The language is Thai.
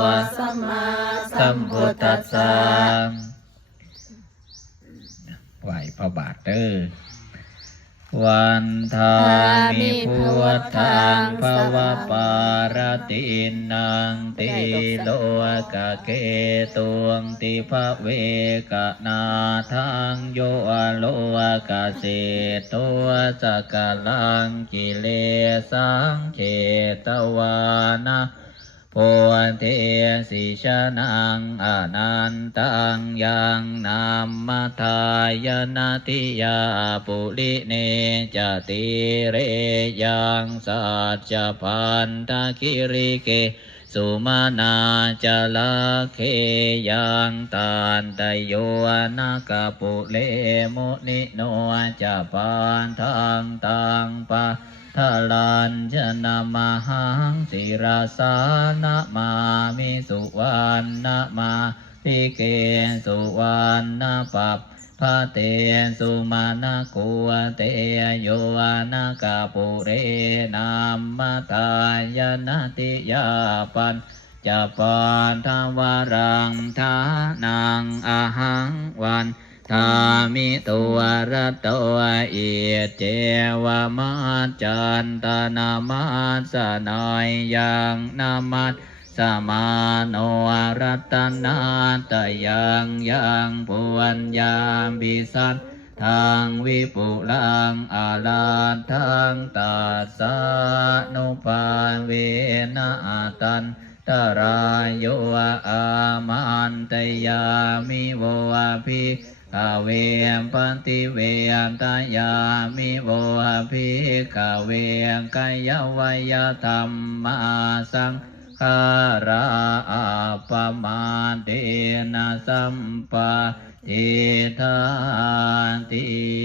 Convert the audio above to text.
วะสัมมาสัมพุทธัสสะไหวพระบาทเด้อวันทามิพุทธังภวปารตินังติโลกะเกตุงติภเวกะนาทังโยโลกะเสตัวจักกลังกิเลสังเขตวานะ โพเทสิชนังอนันตังยังนามทายนาติยาปุริเนจติเรยังสัจจพันธคิริเกสุมานาจลาเคยังตานตโยนากปุเลมุนิโนจะปานทังตังปะ ทลันชนะมหังศิราสานะมามิสุวรรณมาพิเกสุวรรณปัปพะเตสุมานะกุเตโยนากาปุเรนามตายนาติยาปันจะปานทวารังทานังอาหังวัน ทามิตัวรตัวเอียเจวมาจันตนามาสนายยังนามัสสมาโนรัตนาตยังยังปวนยามบิสันทางวิปุลังอาลาทังตัสสนุปาเวนะตัน ตรายโยอามันตยามิโวภิกเวมปันติเวมตายามิโวภิกเวมกายวายธรรมาสังขาราอาปมาเดนะสัมปะทิทาติ